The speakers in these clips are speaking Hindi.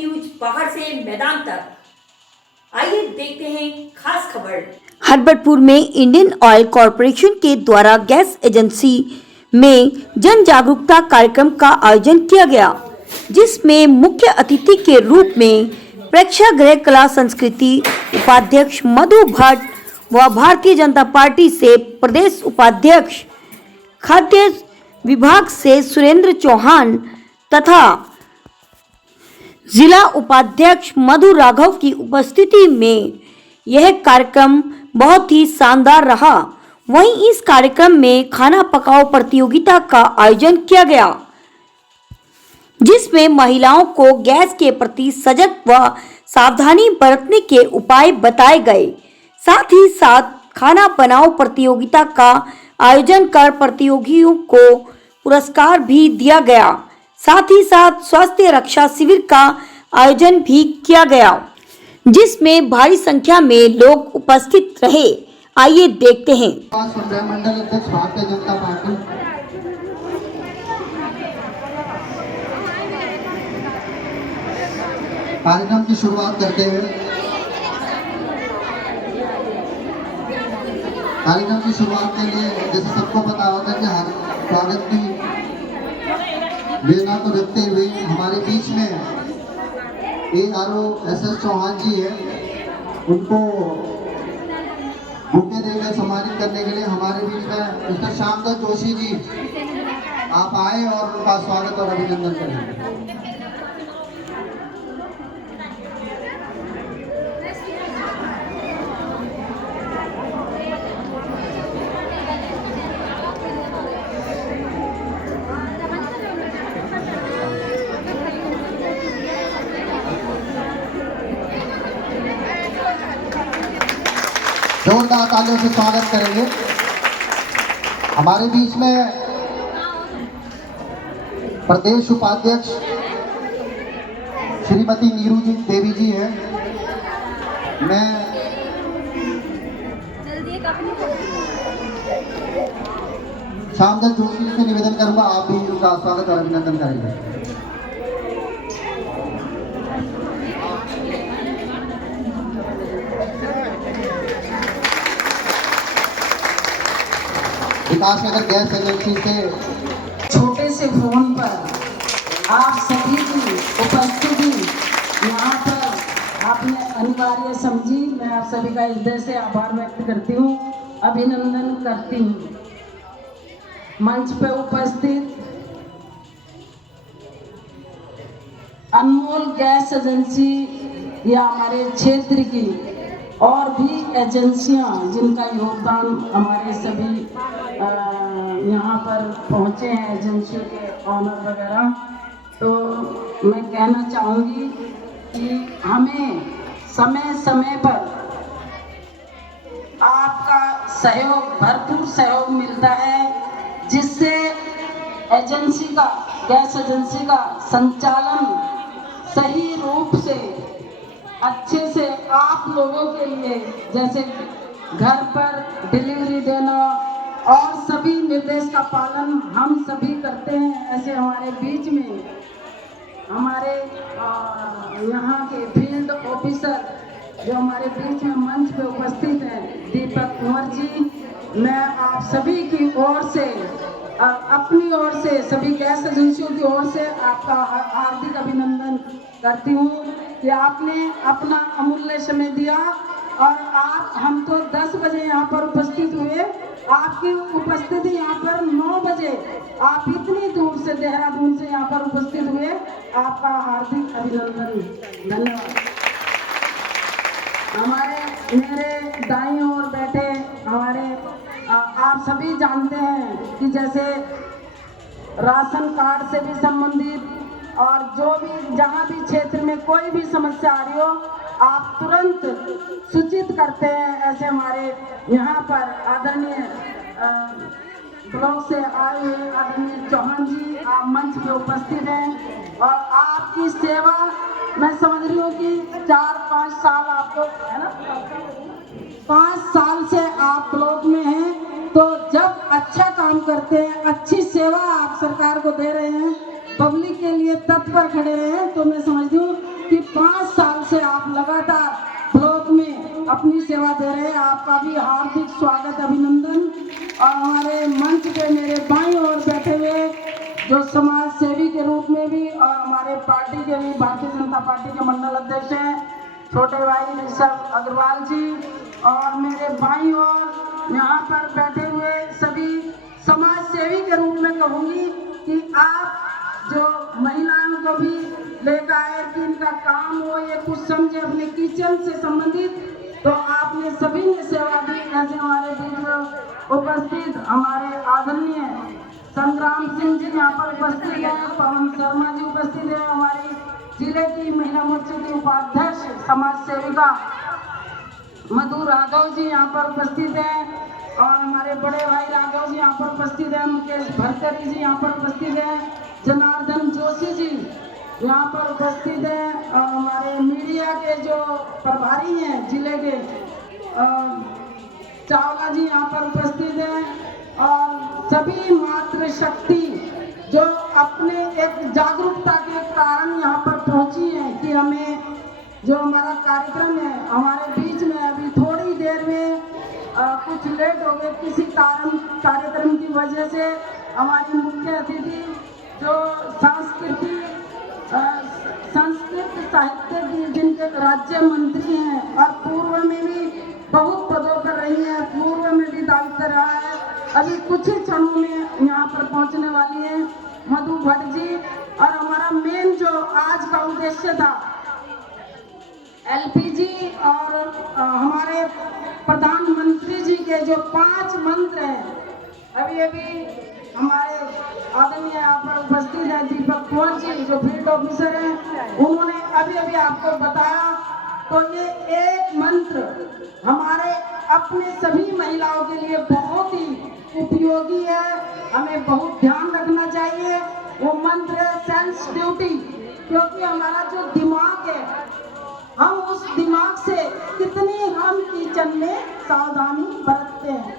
न्यूज पहाड़ से मैदान तक। आइए देखते हैं खास खबर। हरबटपुर में इंडियन ऑयल कॉरपोरेशन के द्वारा गैस एजेंसी में जन जागरूकता कार्यक्रम का आयोजन किया गया, जिसमें मुख्य अतिथि के रूप में प्रेक्षागृह कला संस्कृति उपाध्यक्ष मधु भट्ट व भारतीय जनता पार्टी से प्रदेश उपाध्यक्ष खाद्य विभाग से सुरेंद्र चौहान तथा जिला उपाध्यक्ष मधु राघव की उपस्थिति में यह कार्यक्रम बहुत ही शानदार रहा। वहीं इस कार्यक्रम में खाना पकाओ प्रतियोगिता का आयोजन किया गया, जिसमें महिलाओं को गैस के प्रति सजग व सावधानी बरतने के उपाय बताए गए। साथ ही साथ खाना बनाओ प्रतियोगिता का आयोजन कर प्रतियोगियों को पुरस्कार भी दिया गया। साथ ही साथ स्वास्थ्य रक्षा शिविर का आयोजन भी किया गया, जिसमें भारी संख्या में लोग उपस्थित रहे। आइए देखते हैं। मंडल अध्यक्ष भारतीय जनता पार्टी। कार्यक्रम की शुरुआत करते हुए कार्यक्रम की शुरुआत के लिए जैसे सबको पता होगा कि हर स्वागत की वेदना को रखते हुए हमारे बीच में ARO SS चौहान जी है, उनको बुके देकर सम्मानित करने के लिए हमारे बीच में मिस्टर श्यामदत्त जोशी जी आप आए और उनका स्वागत और अभिनंदन करें। जोरदार तालियों से स्वागत करेंगे। हमारे बीच में प्रदेश उपाध्यक्ष श्रीमती नीरू जी देवी जी हैं। मैं श्यामदत्त जोशी जी से निवेदन करूंगा, आप भी उनका स्वागत और अभिनंदन करेंगे। विकासनगर गैस एजेंसी से छोटे से फोन पर आप सभी की उपस्थिति यहाँ पर आपने अनिवार्य समझी। मैं आप सभी का हृदय से आभार व्यक्त करती हूँ, अभिनंदन करती हूँ। मंच पे उपस्थित अनमोल गैस एजेंसी या हमारे क्षेत्र की और भी एजेंसियां जिनका योगदान हमारे सभी यहाँ पर पहुँचे हैं, एजेंसियों के ऑनर वगैरह, तो मैं कहना चाहूँगी कि हमें समय समय पर आपका सहयोग, भरपूर सहयोग मिलता है, जिससे एजेंसी का, गैस एजेंसी का संचालन सही रूप से अच्छे से आप लोगों के लिए, जैसे घर पर डिलीवरी देना और सभी निर्देश का पालन हम सभी करते हैं। ऐसे हमारे बीच में हमारे यहाँ के फील्ड ऑफिसर जो हमारे बीच में मंच पे उपस्थित हैं, दीपक कुंवर जी, मैं आप सभी की ओर से, अपनी ओर से, सभी गैस एजेंसियों की ओर से आपका हार्दिक अभिनंदन करती हूँ कि आपने अपना अमूल्य समय दिया और हम तो 10 बजे यहाँ पर उपस्थित हुए, आपकी उपस्थिति यहाँ पर 9 बजे, आप इतनी दूर से, देहरादून से यहाँ पर उपस्थित हुए, आपका हार्दिक अभिनंदन, धन्यवाद। हमारे मेरे दाईं ओर बैठे हमारे आप सभी जानते हैं कि जैसे राशन कार्ड से भी संबंधित और जो भी जहाँ भी क्षेत्र में कोई भी समस्या आ रही हो, आप तुरंत सूचित करते हैं। ऐसे हमारे यहाँ पर आदरणीय ब्लॉक से आए हुए आदरणीय चौहान जी आप मंच पे उपस्थित हैं और आपकी सेवा मैं समझ रही हूँ कि 4-5 साल आप लोग, है ना, 5 साल से आप ब्लॉक में हैं, तो जब अच्छा काम करते हैं, अच्छी सेवा आप सरकार को दे रहे हैं, पब्लिक के लिए तत्पर खड़े रहे हैं, तो मैं समझती हूँ कि आप लगातार ब्लॉक में अपनी सेवा दे रहे हैं, आपका भी हार्दिक स्वागत अभिनंदन। और हमारे मंच पे मेरे बाईं ओर बैठे हुए जो समाज सेवी के रूप में भी और हमारे पार्टी के भी, भारतीय जनता पार्टी के मंडल अध्यक्ष हैं छोटे भाई ऋषभ अग्रवाल जी, और मेरे बाईं ओर यहाँ पर बैठे हुए सभी समाज सेवी के रूप में कहूँगी कि आप जो महिलाओं को भी लेकर आए कि इनका काम हो, ये कुछ समझे अपने किचन से संबंधित, तो आपने सभी ने सेवा दी। ऐसे हमारे बीच में उपस्थित हमारे आदरणीय संग्राम सिंह जी यहाँ पर उपस्थित हैं, पवन शर्मा जी उपस्थित हैं, हमारी जिले की महिला मोर्चे की उपाध्यक्ष समाज सेविका मधु राघव जी यहाँ पर उपस्थित हैं, और हमारे बड़े भाई राघव जी यहाँ पर उपस्थित हैं, मुकेश भरतरी जी यहाँ पर उपस्थित हैं, जनार्दन जोशी जी यहाँ पर उपस्थित हैं, और हमारे मीडिया के जो प्रभारी हैं जिले के चावला जी यहाँ पर उपस्थित हैं, और सभी मातृशक्ति जो अपने एक जागरूकता के कारण यहाँ पर पहुँची हैं कि हमें जो हमारा कार्यक्रम है हमारे बीच में अभी थोड़ी देर में कुछ लेट हो गए किसी कार्यक्रम की वजह से। हमारी मुख्य अतिथि जो संस्कृत साहित्य की जिनके राज्य मंत्री हैं और पूर्व में भी बहुत पदों पर रही हैं, पूर्व में भी दायित्व रहा है, अभी कुछ ही क्षणों में यहाँ पर पहुँचने वाली है मधु भट्ट जी। और हमारा मेन जो आज का उद्देश्य था एलपीजी और हमारे प्रधानमंत्री जी के जो 5 मंत्र हैं, अभी हमारे आदमी यहाँ पर उपस्थित है दीपक कुंवर जी जो फील्ड ऑफिसर हैं, उन्होंने अभी आपको बताया। तो ये एक मंत्र हमारे अपने सभी महिलाओं के लिए बहुत ही उपयोगी है, हमें बहुत ध्यान रखना चाहिए। वो मंत्र है सेंसिटिविटी, क्योंकि हमारा जो दिमाग है हम उस दिमाग से कितनी हम किचन में सावधानी बरतते हैं,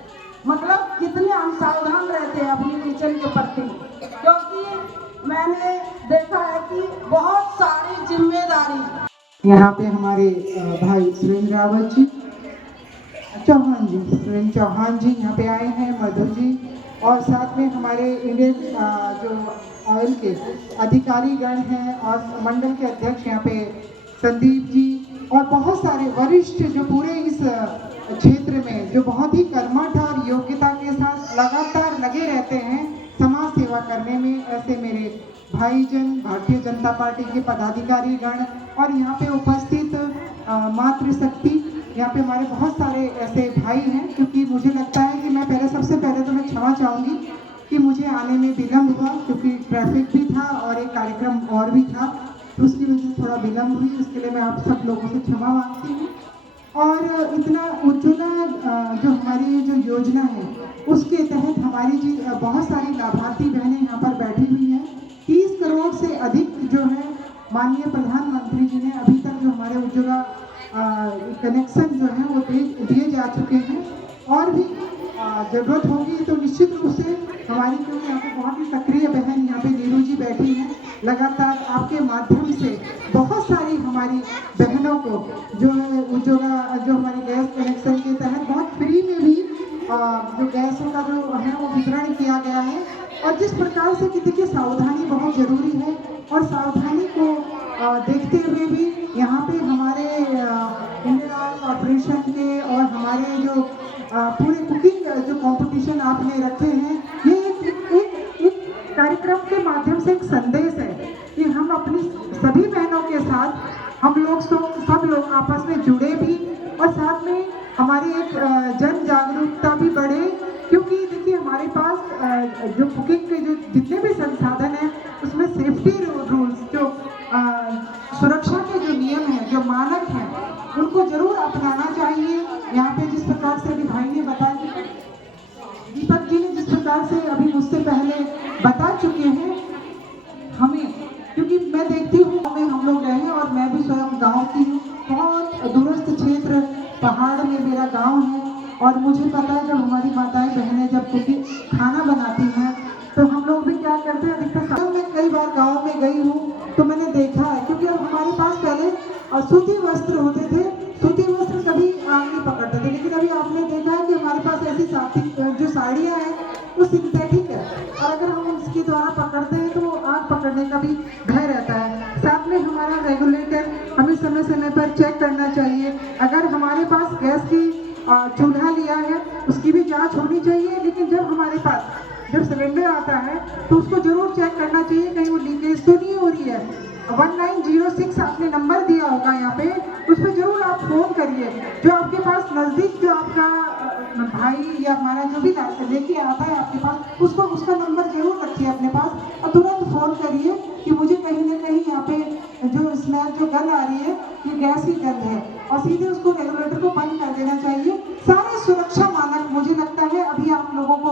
मतलब कितने हम सावधान रहते हैं अपनी किचन के प्रति, क्योंकि मैंने देखा है कि बहुत सारी जिम्मेदारी। यहाँ पे हमारे भाई सुरेंद्र रावत जी चौहान जी, सुरेंद्र चौहान जी यहाँ पे आए हैं, मधु जी, और साथ में हमारे इंडियन जो ऑयल के अधिकारीगण हैं और मंडल के अध्यक्ष यहाँ पे संदीप जी, और बहुत सारे वरिष्ठ जो पूरे इस क्षेत्र में जो बहुत ही कर्मठ और योग्यता के साथ लगातार लगे रहते हैं समाज सेवा करने में। ऐसे मेरे भाईजन, भारतीय जनता पार्टी के पदाधिकारीगण और यहाँ पे उपस्थित मातृशक्ति, यहाँ पे हमारे बहुत सारे ऐसे भाई हैं, क्योंकि मुझे लगता है कि मैं सबसे पहले तो मैं क्षमा चाहूँगी कि मुझे आने में विलम्ब हुआ, क्योंकि ट्रैफिक भी था और एक कार्यक्रम और भी था, तो उसकी वजह से थोड़ा विलम्ब हुई। उसके लिए मैं आप सब लोगों से क्षमा मांगती हूँ। और इतना उज्ज्वला जो हमारी जो योजना है उसके तहत हमारी जी बहुत सारी लाभार्थी बहनें यहाँ पर बैठी हुई हैं। 30 करोड़ से अधिक जो है माननीय प्रधानमंत्री जी ने अभी तक जो हमारे उज्ज्वला कनेक्शन जो है वो दिए जा चुके हैं, और भी जरूरत होगी तो निश्चित रूप से हमारी जो यहाँ पे बहुत ही सक्रिय बहन यहाँ पे नीरू जी बैठी हैं, लगातार आपके माध्यम से बहुत सारी हमारी बहनों को जो है उज्ज्वला जो हमारे गैस कनेक्शन के तहत बहुत फ्री में भी जो गैसों का जो है वो वितरण किया गया है। और जिस प्रकार से कि देखिए सावधानी बहुत जरूरी है, और सावधानी को देखते हुए भी यहाँ पे हमारे इंडियन ऑयल कॉर्पोरेशन के और हमारे जो पूरे कुकिंग जो कंपटीशन आपने रखे हैं, ये एक कार्यक्रम के माध्यम से एक संदेश है कि हम अपनी सभी बहनों के साथ हम लोग सब लोग आपस में जुड़े भी, और साथ में हमारी एक जन जागरूकता भी बढ़े, क्योंकि देखिए हमारे पास जो कुकिंग के जो जितने भी संसाधन हैं उसमें सेफ्टी रूल्स जो सुरक्षा के जो नियम हैं, जो मानक हैं, उनको जरूर अपनाना चाहिए। यहाँ पे जिस प्रकार से अभी भाई ने बताया, दीपक जी ने जिस प्रकार से अभी मुझसे पहले बता चुके हैं हमें, क्योंकि मैं देखती हूँ में हम लोग रहे हैं और मैं भी स्वयं गाँव की हूँ, बहुत दूरस्थ क्षेत्र पहाड़ में मेरा गाँव है, और मुझे पता है जब हमारी माताएं बहनें जब कुकिंग खाना बनाती हैं तो हम लोग भी क्या करते हैं, अधिकतर मैं कई बार गाँव में गई हूँ तो मैंने देखा है, क्योंकि अब हमारे पास पहले सूती वस्त्र होते थे। सूती वस्त्र कभी आग नहीं पकड़ते थे, लेकिन अभी आपने देखा है कि हमारे पास ऐसी जो साड़ियाँ हैं वो सिंथेटिक है, और अगर हम उसके द्वारा पकड़ते हैं तो आग पकड़ने का भी भय रहता है। साथ में हमारा रेगुलेटर हमें समय समय पर चेक करना चाहिए। अगर हमारे पास गैस की चूल्हा लिया है उसकी भी जांच होनी चाहिए, लेकिन जब सिलेंडर आता है तो उसको जरूर चेक करना चाहिए कहीं वो लीकेज तो नहीं हो रही है। 1906 आपने नंबर दिया होगा यहाँ पे, उस पर जरूर आप फोन करिए। जो आपके पास नज़दीक जो आपका भाई या हमारा जो भी लेके आता है आपके पास, उसको उसका नंबर जरूर रखिए अपने पास और तुरंत फोन करिए कि मुझे कहीं ना कहीं यहाँ पे जो स्मेल जो गंध आ रही है ये गैस की गंध है, और सीधे उसको रेगुलेटर को बंद कर देना चाहिए। सारे सुरक्षा मानक मुझे लगता है अभी आप लोगों को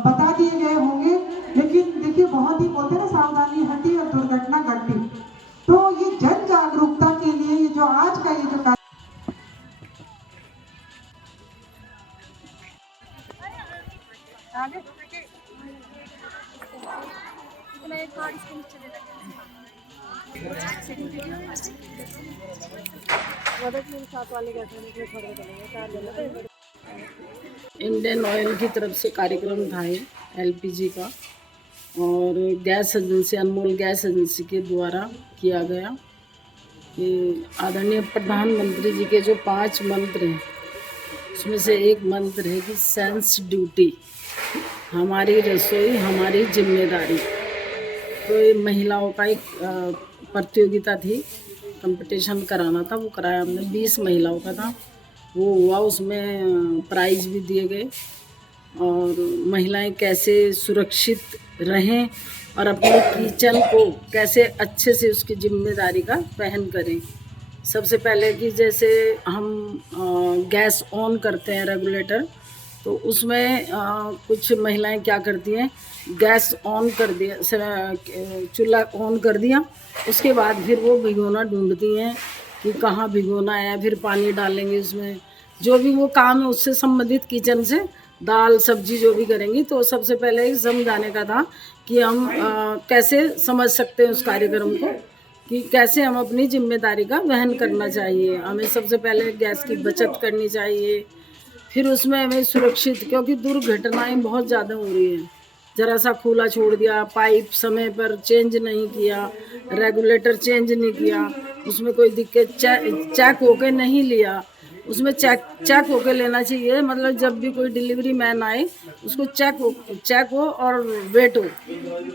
बता दिए गए होंगे, लेकिन देखिए बहुत ही बोलते हैं ना, सावधानी हटी और दुर्घटना घटी। तो ये जन जागरूकता के लिए ये जो आज का ये जो इंडियन ऑयल की तरफ से कार्यक्रम था ये एलपीजी का, और गैस एजेंसी अनमोल गैस एजेंसी के द्वारा किया गया। कि आदरणीय प्रधानमंत्री जी के जो 5 मंत्र हैं उसमें से एक मंत्र है कि सेंस ड्यूटी, हमारी रसोई हमारी जिम्मेदारी। तो ये महिलाओं का एक प्रतियोगिता थी, कंपटीशन कराना था, वो कराया हमने। 20 महिलाओं का था, वो हुआ, उसमें प्राइज भी दिए गए। और महिलाएं कैसे सुरक्षित रहें और अपने किचन को कैसे अच्छे से उसकी जिम्मेदारी का वहन करें। सबसे पहले कि जैसे हम गैस ऑन करते हैं रेगुलेटर, तो उसमें कुछ महिलाएं क्या करती हैं, गैस ऑन कर दिया, चूल्हा ऑन कर दिया, उसके बाद फिर वो भिगोना ढूंढती हैं कि कहाँ भिगोना है, फिर पानी डालेंगे उसमें, जो भी वो काम है उससे संबंधित किचन से दाल सब्जी जो भी करेंगी। तो सबसे पहले ही समझाने का था कि हम कैसे समझ सकते हैं उस कार्यक्रम को, कि कैसे हम अपनी जिम्मेदारी का वहन करना चाहिए। हमें सबसे पहले गैस की बचत करनी चाहिए, फिर उसमें हमें सुरक्षित, क्योंकि दुर्घटनाएं बहुत ज़्यादा हो रही हैं। ज़रा सा खुला छोड़ दिया, पाइप समय पर चेंज नहीं किया, रेगुलेटर चेंज नहीं किया, उसमें कोई दिक्कत चेक होके नहीं लिया, उसमें चेक होके लेना चाहिए। मतलब जब भी कोई डिलीवरी मैन आए उसको चेक हो और वेट हो।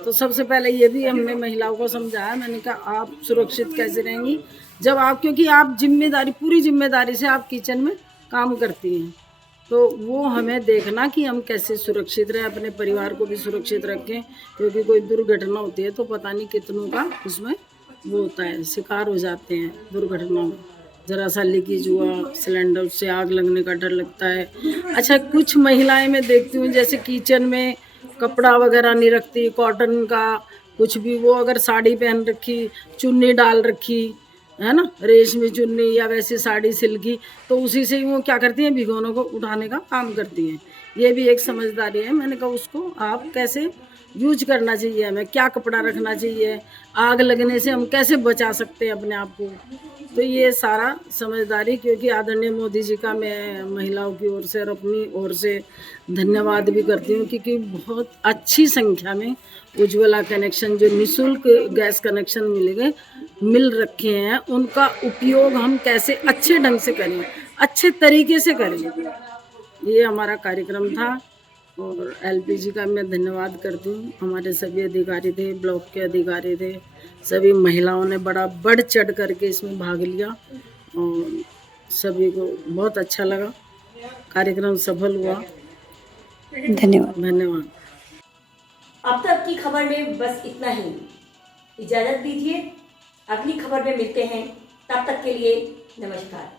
तो सबसे पहले ये भी हमने महिलाओं को समझाया। मैंने कहा आप सुरक्षित कैसे रहेंगी जब आप, क्योंकि आप पूरी जिम्मेदारी से आप किचन में काम करती हैं, तो वो हमें देखना कि हम कैसे सुरक्षित रहें, अपने परिवार को भी सुरक्षित रखें। क्योंकि कोई दुर्घटना होती है तो पता नहीं कितनों का उसमें वो होता है, शिकार हो जाते हैं दुर्घटना में। ज़रा सा लीकेज हुआ सिलेंडर से आग लगने का डर लगता है। अच्छा, कुछ महिलाएं मैं देखती हूँ जैसे किचन में कपड़ा वगैरह नहीं रखती, कॉटन का कुछ भी, वो अगर साड़ी पहन रखी, चुन्नी डाल रखी है ना, रेशमी चुन्नी या वैसी साड़ी सिल्की, तो उसी से ही वो क्या करती हैं, भिगोनों को उठाने का काम करती हैं। ये भी एक समझदारी है। मैंने कहा उसको आप कैसे यूज करना चाहिए, हमें क्या कपड़ा रखना चाहिए, आग लगने से हम कैसे बचा सकते हैं अपने आप को। तो ये सारा समझदारी, क्योंकि आदरणीय मोदी जी का मैं महिलाओं की ओर से और अपनी ओर से धन्यवाद भी करती हूँ, क्योंकि बहुत अच्छी संख्या में उज्ज्वला कनेक्शन जो निःशुल्क गैस कनेक्शन मिल रखे हैं, उनका उपयोग हम कैसे अच्छे ढंग से करें, अच्छे तरीके से करें। ये हमारा कार्यक्रम था और एलपीजी का मैं धन्यवाद करती हूँ। हमारे सभी अधिकारी थे, ब्लॉक के अधिकारी थे, सभी महिलाओं ने बड़ा बढ़ चढ़ करके इसमें भाग लिया और सभी को बहुत अच्छा लगा, कार्यक्रम सफल हुआ। धन्यवाद। अब तक की खबर में बस इतना ही। इजाजत दीजिए, अगली खबर में मिलते हैं। तब तक के लिए नमस्कार।